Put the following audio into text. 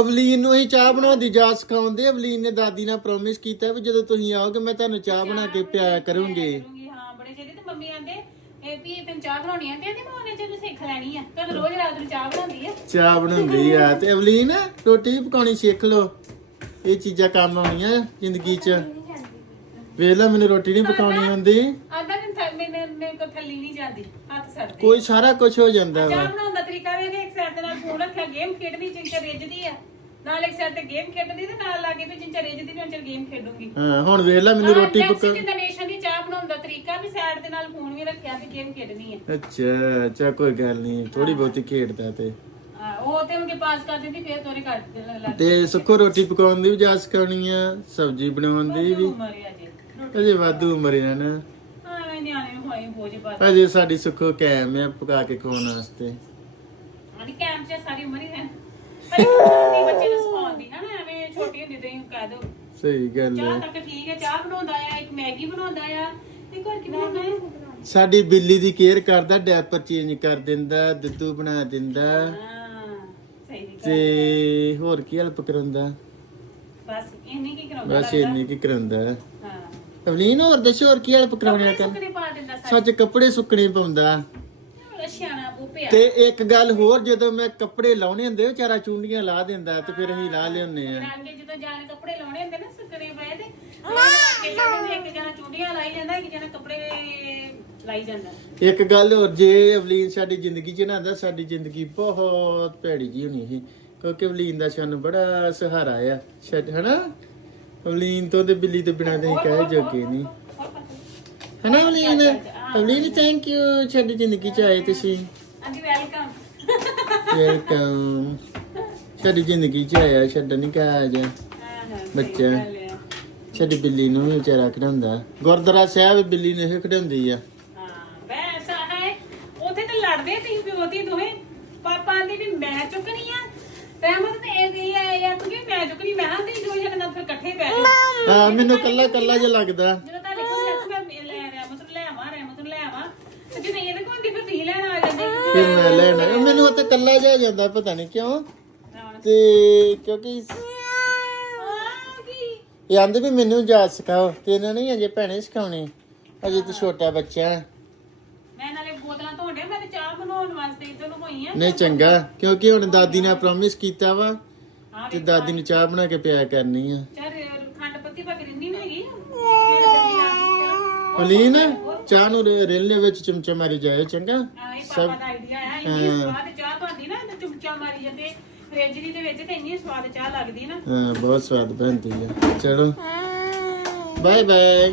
ਅਵਲੀਨ ਨੂੰ ਅਸੀਂ ਚਾਹ ਬਣਾਉਣ ਦੀ ਜਾਚ ਸਿਖਾਉਂਦੇ ਅਵਲੀਨ ਨੇ ਦਾਦੀ ਨਾਲ ਪ੍ਰੋਮਿਸ ਕੀਤਾ ਵੀ ਜਦੋਂ ਤੁਸੀਂ ਆਓਗੇ ਮੈਂ ਤੁਹਾਨੂੰ ਚਾਹ ਬਣਾ ਕੇ ਪਿਆਇਆ ਕਰੂੰਗੀ। ਕਰੂੰਗੀ ਹਾਂ ਬੜੇ ਚਿਰ ਦੀ ਤੇ ਮੰਮੀ ਆਂਦੇ ਇਹ ਵੀ ਤੈਨੂੰ ਚਾਹ ਬਣਾਉਣੀ ਆ। ਤੇ ਕਹਿੰਦੀ ਮੈਂ ਉਹਨੇ ਚਿਰ ਨੂੰ ਸਿੱਖ ਲੈਣੀ ਆ। ਤੇ ਰੋਜ਼ ਰਾਤ ਨੂੰ ਚਾਹ ਬਣਾਉਂਦੀ ਆ। ਚਾਹ ਬਣਾਉਂਦੀ ਆ। ਤੇ ਅਵਲੀਨ ਰੋਟੀ ਵੀ ਪਕਾਉਣੀ ਸਿੱਖ ਲਓ। ਇਹ ਚੀਜ਼ਾਂ ਕੰਮ ਆਉਣੀਆਂ ਜ਼ਿੰਦਗੀ 'ਚ। ਵੇਖ ਲੈ ਮੈਨੂੰ ਰੋਟੀ ਨਹੀਂ ਪਕਾਉਣੀ ਆਉਂਦੀ। ਮੇਰੇ ਕੋ ਥੱਲੀ ਨਹੀਂ ਜਾਂਦੀ ਹੱਥ ਸੜਦੇ ਕੋਈ ਸਾਰਾ ਕੁਝ ਹੋ ਜਾਂਦਾ ਚਾਹ ਵਾ। ਬਣਾਉਣ ਦਾ ਤਰੀਕਾ ਵੇਖ ਇੱਕ ਸਾਈਡ ਦੇ ਨਾਲ ਫੋਨ ਰੱਖਿਆ ਗੇਮ ਖੇਡਣੀ ਜਿੰਚਰ ਰਿੱਝਦੀ ਆ। ਨਾਲ ਇੱਕ ਸਾਈਡ ਤੇ ਗੇਮ ਖੇਡਦੀ ਤੇ ਨਾਲ ਲਾਗੇ ਵੀ ਜਿੰਚਰ ਰਿੱਝਦੀ ਵੀ ਉੰਚਰ ਗੇਮ ਖੇਡੂੰਗੀ। ਹਾਂ ਹੁਣ ਵੇਖ ਲੈ ਮੈਨੂੰ ਰੋਟੀ ਪਕਾ ਜਨਰੇਸ਼ਨ ਦੀ ਚਾਹ ਬਣਾਉਣ ਦਾ ਤਰੀਕਾ ਵੀ ਸਾਈਡ ਦੇ ਨਾਲ ਫੋਨ ਵੀ ਰੱਖਿਆ ਵੀ ਗੇਮ ਖੇਡਣੀ ਹੈ ਅੱਛਾ ਅੱਛਾ ਕੋਈ ਗੱਲ ਨਹੀਂ ਥੋੜੀ ਬਹੁਤੀ ਖੇਡਦਾ ਤੇ। ਹਾਂ, ਉਹ ਤੇ ਪਾਸ ਕਰ ਦਿੰਦੀ ਫੇਰ ਤੋਰੇ ਕੱਟ ਦੇ ਲੱਗ ਤੇ ਸੁੱਕੋ ਰੋਟੀ ਪਕਾਉਣ ਦੀ ਵੀ ਜਾਚ ਸਿਖਾਉਣੀ ਆ ਸਬਜ਼ੀ ਬਣਾਉਣ ਦੀ ਵੀ। ਉਮਰ ਆ ਜੇ। ਅਜੇ ਵਾਧੂ ਉਮਰ ਆ ਨਾ। ਨਿਆਣੇ ਨੂੰ ਹੋਈ ਬੋਝ ਪਾ ਅਜੇ ਸਾਡੀ ਸੁੱਖੋ ਕੈਮ ਆ ਪਕਾ ਕੇ ਖਵਾਉਣ ਵਾਸਤੇ। ਅੜੀ ਕੈਂਪ 'ਚ ਸਾਰੀ ਉਮਰ ਹੀ ਹੈ। ਪਰ ਇੱਕ ਛੋਟੀ ਬੱਚੇ ਨੂੰ ਸਿਖਾਉਂਦੀ ਹੈ ਨਾ ਐਵੇਂ ਛੋਟੀ ਹੁੰਦੀ ਤੇ ਹੀ ਕਹਿ ਦੋ। ਸਹੀ ਗੱਲ ਚਾਹ ਹੈ। ਤੱਕ ਠੀਕ ਹੈ ਚਾਹ ਬਣਾਉਂਦਾ ਆ ਇੱਕ ਮੈਗੀ ਬਣਾਉਂਦਾ ਆ ਇੱਕ ਹੋਰ ਕੀ ਬਣਾਉਂਦਾ? ਹੈ ਸਾਡੀ ਬਿੱਲੀ ਦੀ ਕੇਅਰ ਕਰਦਾ ਡੈਪਰ ਚੇਂਜ ਕਰ ਦਿੰਦਾ ਦੁੱਧੂ ਬਣਾ ਦਿੰਦਾ। ਹਾਂ ਸਹੀ ਤੇ ਹੋਰ ਕੀ ਹੈਲਪ ਕਰਾਉਂਦਾ? ਬਸ ਇੰਨੀ ਕੀ ਕਰਾਉਂਦਾ ਬਸ ਇੰਨੀ ਕੀ ਕਰਾਉਂਦਾ। ਹਾਂ। ਅਵਲੀਨ ਹੋਰ ਦੱਸੋ ਹੋਰ ਕੀ ਹੈਲਪ ਕਰਾਉਣੀ ਆ ਕਰ ਸੁੱਕਣੇ ਪਾ ਦਿੰਦਾ ਸੱਚ ਕੱਪੜੇ ਸੁੱਕਣੇ ਪਾਉਂਦਾ। ਬੜਾ ਸਿਆਣਾ ਬੂਪਿਆ ਤੇ ਇੱਕ ਗੱਲ ਹੋਰ ਜਦੋਂ ਮੈਂ ਕੱਪੜੇ ਲਾਉਣੇ ਹੁੰਦੇ ਵਿਚਾਰਾ ਚੁੰਡੀਆਂ ਲਾ ਦਿੰਦਾ ਤੇ ਫਿਰ ਅਸੀਂ ਲਾ ਲਿਆਉਂਦੇ ਆ। ਰੰਗੇ ਜਦੋਂ ਜਾਣੇ ਕੱਪੜੇ ਲਾਉਣੇ ਹੁੰਦੇ ਨਾ ਸੁੱਕਣੇ ਪਏ ਤੇ ਅੱਗੇ ਜਾਂਦੇ ਇੱਕ ਜਣਾ ਚੁੰਡੀਆਂ ਲਾਈ ਜਾਂਦਾ ਇੱਕ ਜਣਾ ਕੱਪੜੇ ਲਾਈ ਜਾਂਦਾ। ਇੱਕ ਗੱਲ ਹੋਰ ਜੇ ਅਵਲੀਨ ਸਾਡੀ ਜ਼ਿੰਦਗੀ 'ਚ ਨਾ ਆਂਦਾ ਸਾਡੀ ਜ਼ਿੰਦਗੀ ਬਹੁਤ ਭੈੜੀ ਜੀ ਹੋਣੀ ਸੀ ਕਿਉਂਕਿ ਅਵਲੀਨ ਦਾ ਸਾਨੂੰ ਬੜਾ ਸਹਾਰਾ ਆ ਛੱਡ ਹਨਾ? ਅਵਲੀਨ ਤੋਂ ਤੇ ਬਿੱਲੀ ਤੋਂ ਬਿਨਾਂ ਤੇ ਕਹਿ ਜੋਗੇ ਨਹੀਂ। ਹਨਾ ਅਵਲੀਨ ਅਵਲੀਨ ਥੈਂਕ ਯੂ ਸਾਡੀ ਜ਼ਿੰਦਗੀ 'ਚ ਆਏ ਤੁਸੀਂ। ਹਾਂਜੀ ਵੈਲਕਮ ਵੈਲਕਮ ਸਾਡੀ ਜ਼ਿੰਦਗੀ 'ਚ ਆਇਆ ਛੱਡ ਨਹੀਂ ਕਾ ਆ ਜਾ ਬੱਚਾ। ਸਾਡੀ ਬਿੱਲੀ ਨੂੰ ਵੀ ਵਿਚਾਰਾ ਖੜਾਉਂਦਾ ਗੁਰਦੁਆਰਾ ਸਾਹਿਬ ਬਿੱਲੀ ਨੇ ਇਹ ਖੜਾਉਂਦੀ ਆ। ਹਾਂ ਵੈਸਾ ਹੈ ਉਥੇ ਤੇ ਲੜਦੇ ਤੀ ਪਿਓਤੀ ਦੋਵੇਂ। ਪਾਪਾ ਆਂਦੀ ਵੀ ਮੈਂ ਚੁੱਕਣੀ ਆ। ਰਹਿਮਤ ਤੇ ਇਹ ਦੀ ਆ ਕਿ ਮੈਂ ਚੁੱਕਣੀ ਮੈਂ ਦੋ ਜਣੇ ਨਾਲ ਫਿਰ ਇਕੱਠੇ ਪੈ ਗਏ ਹਾਂ ਮੈਨੂੰ ਕੱਲਾ ਕੱਲਾ ਜਿਹਾ ਲੱਗਦਾ। ਜਦੋਂ ਤੁਹਾਡੇ ਕੋਲ ਹੱਥ ਮੈਂ ਲੈ ਰਹਿਮਤ ਨੂੰ ਲੈ ਆਵਾਂ ਰਹਿਮਤ ਨੂੰ ਲੈ ਆਵਾਂ। ਤੇ ਜੇ ਨਹੀਂ ਇਹਦੇ ਕੋਲ ਹੁੰਦੀ ਫਿਰ ਤੁਸੀਂ ਲੈਣ ਆ ਜਾਂਦੇ। ਫਿਰ ਮੈਂ ਲੈਣਾ ਮੈਨੂੰ ਉੱਤੇ ਕੱਲਾ ਜਿਹਾ ਜਾਂਦਾ ਪਤਾ ਨਹੀਂ ਕਿਉਂ। ਤੇ ਕਿਉਂਕਿ ਕੀ? ਇਹ ਆਂਦੇ ਵੀ ਮੈਨੂੰ ਜਾਚ ਸਿਖਾਓ ਤੇ ਇਹਨਾਂ ਨਹੀਂ ਅਜੇ ਭੈਣੇ ਸਿਖਾਉਣੀ। ਅਜੇ ਤੂੰ ਛੋਟਾ ਬੱਚਾ ਹੈ। ਮੈਂ ਨਾਲੇ ਬੋਤਲਾਂ ਧੋਣ ਡਿਆ ਮੈਂ ਤੇ ਚਾਹ ਬਣਾਉਣ ਵਾਸਤੇ ਇੱਧਰ ਨੂੰ ਹੋਈ ਆ। ਨਹੀਂ ਚੰਗਾ ਕਿਉਂਕਿ ਹੁਣ ਦਾਦੀ ਨੇ ਪ੍ਰੋਮਿਸ ਕੀਤਾ ਵਾ ਹਾਂ ਤੇ ਦਾਦੀ ਨੂੰ ਚਾਹ ਬਣਾ ਕੇ ਪਿਆ ਕਰਨੀ ਆ। ਚਾਹ ਖੰਡ ਪੱਤੀ ਪਾ ਕੇ ਦਿੰਦੀ ਨਹੀਂ ਹੈਗੀ ਮੇਰੇ ਤੇ ਵੀ ਆ ਹਲੀਨ ਚਾਹ ਨੂੰ ਰੇ- ਰੇਲਨੇ ਵਿੱਚ ਚਮਚਾ ਮਾਰੀ ਜਾਏ ਚੰਗਾ? ਇਹ ਪਾਪਾ ਦਾ ਆਈਡੀਆ ਆ ਇੰਨੀ ਸਵਾਦ ਚਾਹ ਤੁਹਾਡੀ ਨਾ ਤੇ ਚਮਚਾ ਮਾਰੀ ਜਾਂਦੇ ਫ੍ਰਿਜ ਦੀ ਦੇ ਵਿੱਚ ਤੇ ਇੰਨੀ ਸਵਾਦ ਚਾਹ ਲੱਗਦੀ ਨਾ। ਹਾਂ ਬਹੁਤ ਸਵਾਦ ਬਣਦੀ ਆ। ਚਲੋ। Bye bye